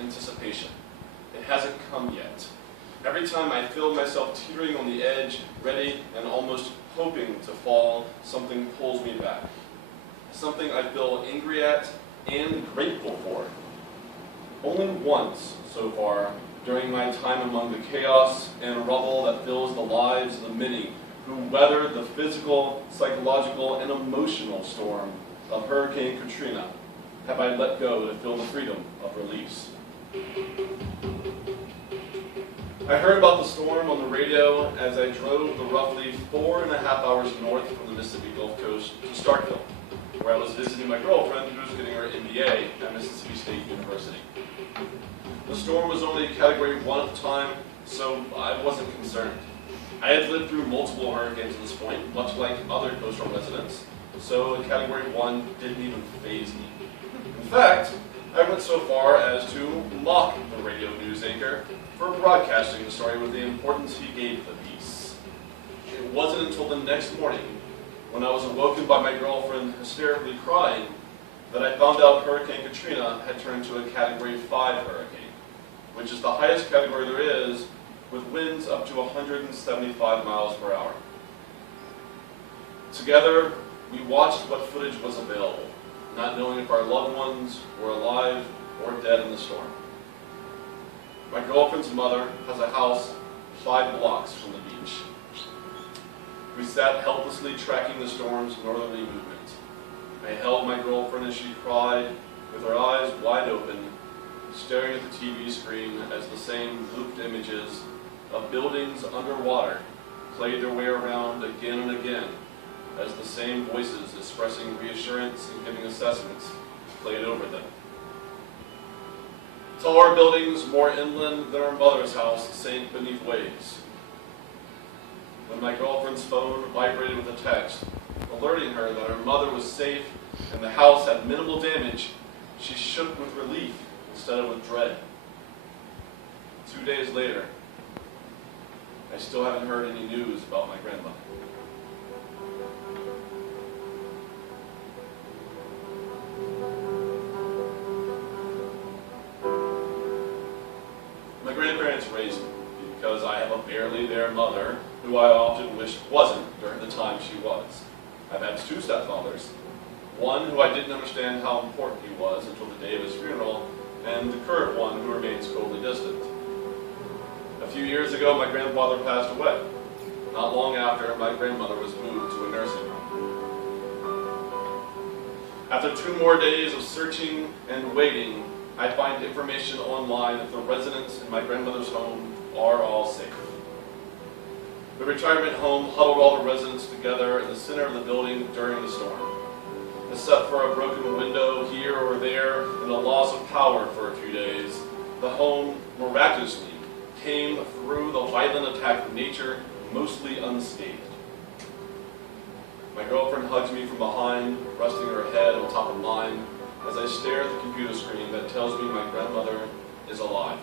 anticipation. It hasn't come yet. Every time I feel myself teetering on the edge, ready and almost hoping to fall, something pulls me back. Something I feel angry at and grateful for. Only once, so far, during my time among the chaos and rubble that fills the lives of the many who weathered the physical, psychological, and emotional storm of Hurricane Katrina, have I let go to feel the freedom of release. I heard about the storm on the radio as I drove the roughly 4.5 hours north from the Mississippi Gulf Coast to Starkville, where I was visiting my girlfriend who was getting her MBA at Mississippi State University. The storm was only Category 1 at the time, so I wasn't concerned. I had lived through multiple hurricanes at this point, much like other coastal residents, so a Category 1 didn't even faze me. In fact, I went so far as to mock the radio news anchor for broadcasting the story with the importance he gave the piece. It wasn't until the next morning, when I was awoken by my girlfriend hysterically crying, that I found out Hurricane Katrina had turned to a Category 5 hurricane, which is the highest category there is, with winds up to 175 miles per hour. Together, we watched what footage was available, not knowing if our loved ones were alive or dead in the storm. My girlfriend's mother has a house 5 blocks from the beach. We sat helplessly tracking the storm's northerly movement. I held my girlfriend as she cried, with her eyes wide open, staring at the TV screen as the same looped images of buildings underwater played their way around again and again, as the same voices expressing reassurance and giving assessments played over them. Taller buildings more inland than our mother's house sank beneath waves. When my girlfriend's phone vibrated with a text, alerting her that her mother was safe and the house had minimal damage, she shook with relief instead of with dread. 2 days later, I still haven't heard any news about my grandmother. My grandparents raised me because I have a barely there mother who I often wished wasn't during the time she was. I've had 2 stepfathers, one who I didn't understand how important he was until the day of his funeral, and the current one who remains totally distant. A few years ago, my grandfather passed away. Not long after, my grandmother was moved to a nursing home. After 2 more days of searching and waiting, I find information online that the residents in my grandmother's home are all safe. The retirement home huddled all the residents together in the center of the building during the storm. Except for a broken window here or there and a loss of power for a few days, the home miraculously came through the violent attack of nature mostly unscathed. My girlfriend hugs me from behind, resting her head on top of mine, as I stare at the computer screen that tells me my grandmother is alive.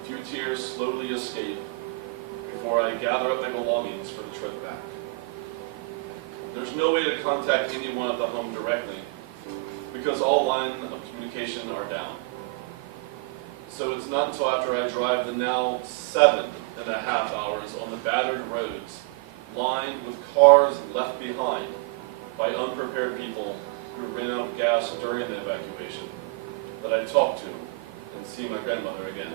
A few tears slowly escape before I gather up my belongings for the trip back. There's no way to contact anyone at the home directly because all lines of communication are down. So it's not until after I drive the now 7.5 hours on the battered roads, lined with cars left behind by unprepared people who ran out of gas during the evacuation, that I talk to and see my grandmother again.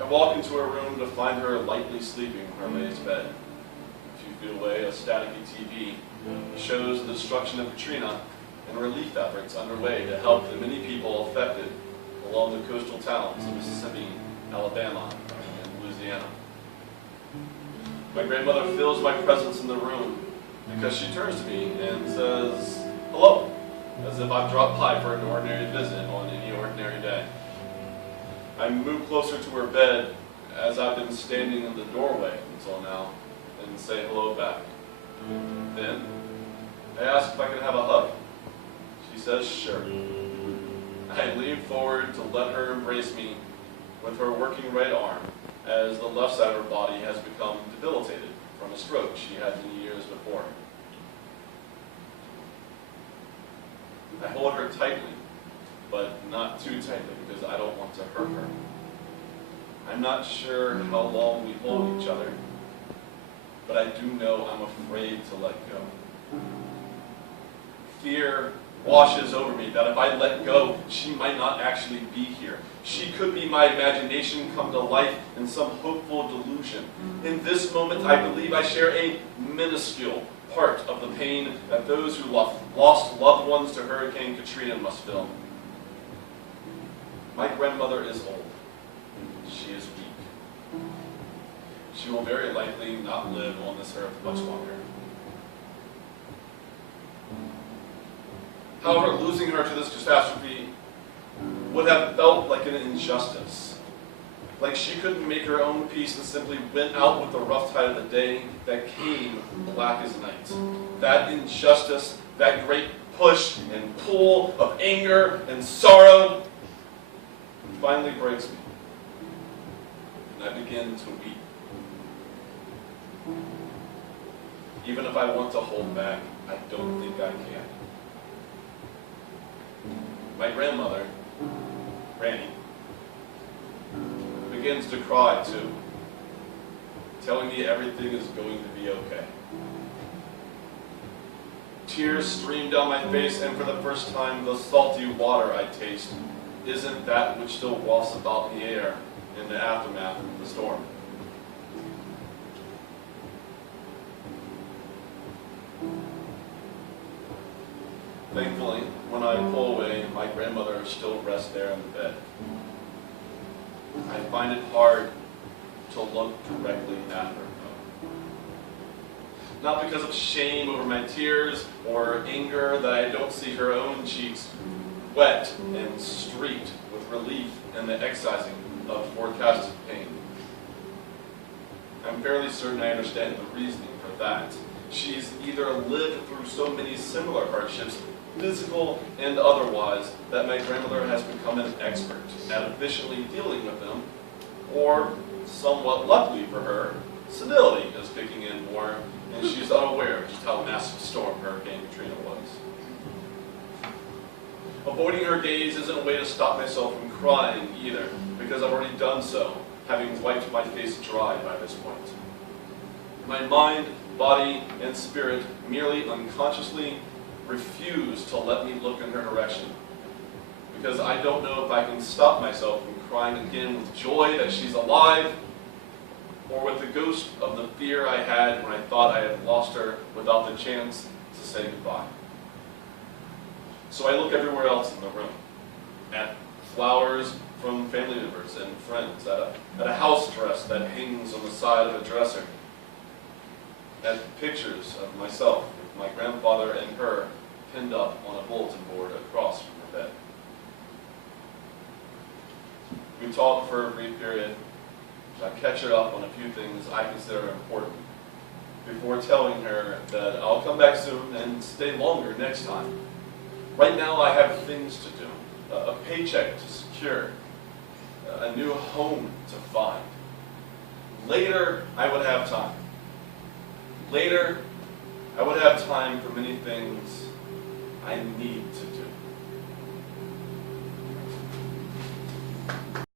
I walk into her room to find her lightly sleeping on her raised bed. A few feet away, a staticky TV shows the destruction of Katrina and relief efforts underway to help the many people affected along the coastal towns of Mississippi, Alabama, and Louisiana. My grandmother feels my presence in the room because she turns to me and says, "Hello," as if I've dropped by for an ordinary visit on any ordinary day. I move closer to her bed as I've been standing in the doorway until now and say hello back. Then, I ask if I can have a hug. She says sure. I lean forward to let her embrace me with her working right arm as the left side of her body has become debilitated from a stroke she had many years before. I hold her tightly, but not too tightly because I don't want to hurt her. I'm not sure how long we hold each other, but I do know I'm afraid to let go. Fear washes over me that if I let go, she might not actually be here. She could be my imagination come to life in some hopeful delusion. In this moment, I believe I share a minuscule part of the pain that those who lost loved ones to Hurricane Katrina must feel. My grandmother is old. She is weak. She will very likely not live on this earth much longer. However, losing her to this catastrophe would have felt like an injustice. Like she couldn't make her own peace and simply went out with the rough tide of the day that came black as night. That injustice, that great push and pull of anger and sorrow finally breaks me. And I begin to weep. Even if I want to hold back, I don't think I can. My grandmother, Granny, begins to cry too, telling me everything is going to be okay. Tears stream down my face, and for the first time, the salty water I taste isn't that which still wafts about the air in the aftermath of the storm. Thankfully, when I pull away, my grandmother still rests there in the bed. I find it hard to look directly at her, though. Not because of shame over my tears or anger that I don't see her own cheeks wet and streaked with relief and the excising of forecasted pain. I'm fairly certain I understand the reasoning for that. She's either lived through so many similar hardships, physical and otherwise, that my grandmother has become an expert at efficiently dealing with them, or, somewhat luckily for her, senility is kicking in more, and she's unaware of just how massive a storm Hurricane Katrina was. Avoiding her gaze isn't a way to stop myself from crying either, because I've already done so, having wiped my face dry by this point. My mind, body, and spirit merely unconsciously refuse to let me look in her direction, because I don't know if I can stop myself from crying again with joy that she's alive, or with the ghost of the fear I had when I thought I had lost her without the chance to say goodbye. So I look everywhere else in the room, at flowers from family members and friends, at a house dress that hangs on the side of a dresser, at pictures of myself with my grandfather and her pinned up on a bulletin board across from her bed. We talk for a brief period. I catch her up on a few things I consider important before telling her that I'll come back soon and stay longer next time. Right now I have things to do, a paycheck to secure, a new home to find. Later, I would have time. Later, I would have time for many things I need to do.